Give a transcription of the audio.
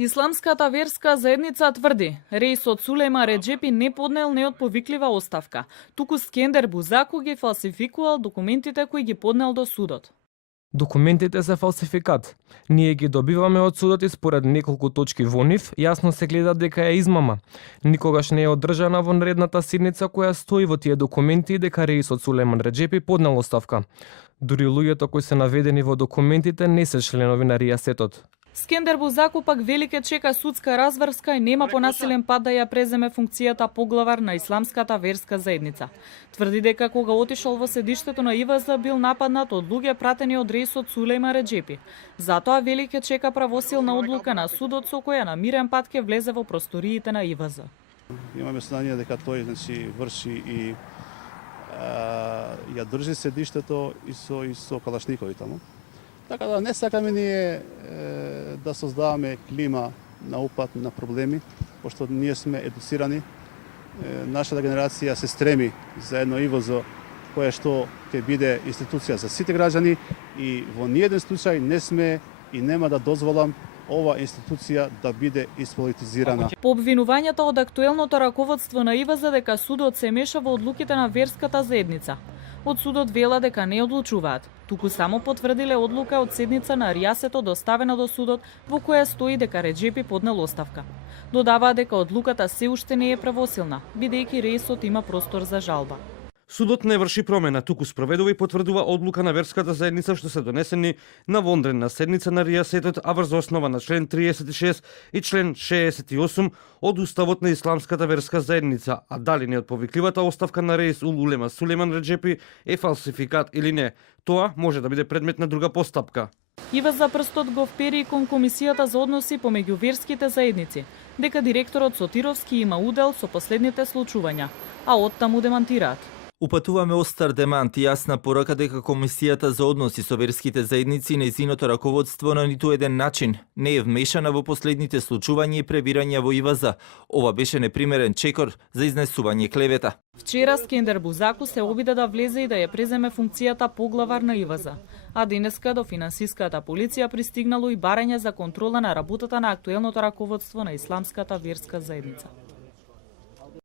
Исламската верска заедница тврди, реисот Сулейман Реджепи не поднел неотповиклива оставка, туку Скендер Бузаку ги фалсификувал документите кои ги поднел до судот. Документите се фалсификат. Ние ги добиваме од судот и според неколку точки во нив, јасно се гледа дека е измама. Никогаш не е одржана вонредната седница која стои во тие документи и дека реисот Сулейман Реджепи поднел оставка. Дури луѓето кои се наведени во документите не се членови на Ријасетот. Скендер Бузаку пак велике чека судска разврска и нема по насилен пат да ја преземе функцијата поглавар на Исламската верска заедница. Тврди дека кога отишол во седиштето на ИВЗ бил нападнат од луѓе пратени од реисот Сулейман Реджепи. Затоа велике чека правосилна одлука на судот со која на мирен пат ќе влезе во просториите на ИВЗ. Имаме сознание дека тој врши и ја држи седиштето и со калашникови таму. Така да не сакаме ние да создаваме клима на упад, на проблеми, пошто ние сме едуцирани. Нашата генерација се стреми за едно ИВЗ кое што ќе биде институција за сите граѓани и во ниеден случај не сме и нема да дозволам ова институција да биде исполитизирана. По обвинувањата од актуелното раководство на ИВЗ дека судот се меша во одлуките на верската заедница. Од судот вела дека не одлучуваат, туку само потврдиле одлука од седница на Ријасетот доставена до судот во која стои дека Реджепи поднел оставка. Додаваа дека одлуката се уште не е правосилна, бидејќи реисот има простор за жалба. Судот не врши промена, туку спроведува и потврдува одлука на верската заедница што се донесени на вонредна седница на Ријасетот, а врз основа на член 36 и член 68 од Уставот на Исламската верска заедница, а дали неотповикливата оставка на реис Улема Сулейман Реджепи е фалсификат или не, тоа може да биде предмет на друга постапка. ИВЗ прстот го впери кон Комисијата за односи помеѓу верските заедници, дека директорот Сотировски има удел со последните случувања, а оттаму демантираат. Упатуваме остар демант и јасна порака дека Комисијата за односи со верските заедници и нејзиното раководство на ниту еден начин не е вмешана во последните случувања и пребирања во ИВЗ. Ова беше непримерен чекор за изнесување клевета. Вчера Скендер Бузаку се обида да влезе и да ја преземе функцијата поглавар на ИВЗ, а денеска до финансиската полиција пристигнало и барање за контрола на работата на актуелното раководство на Исламската верска заедница.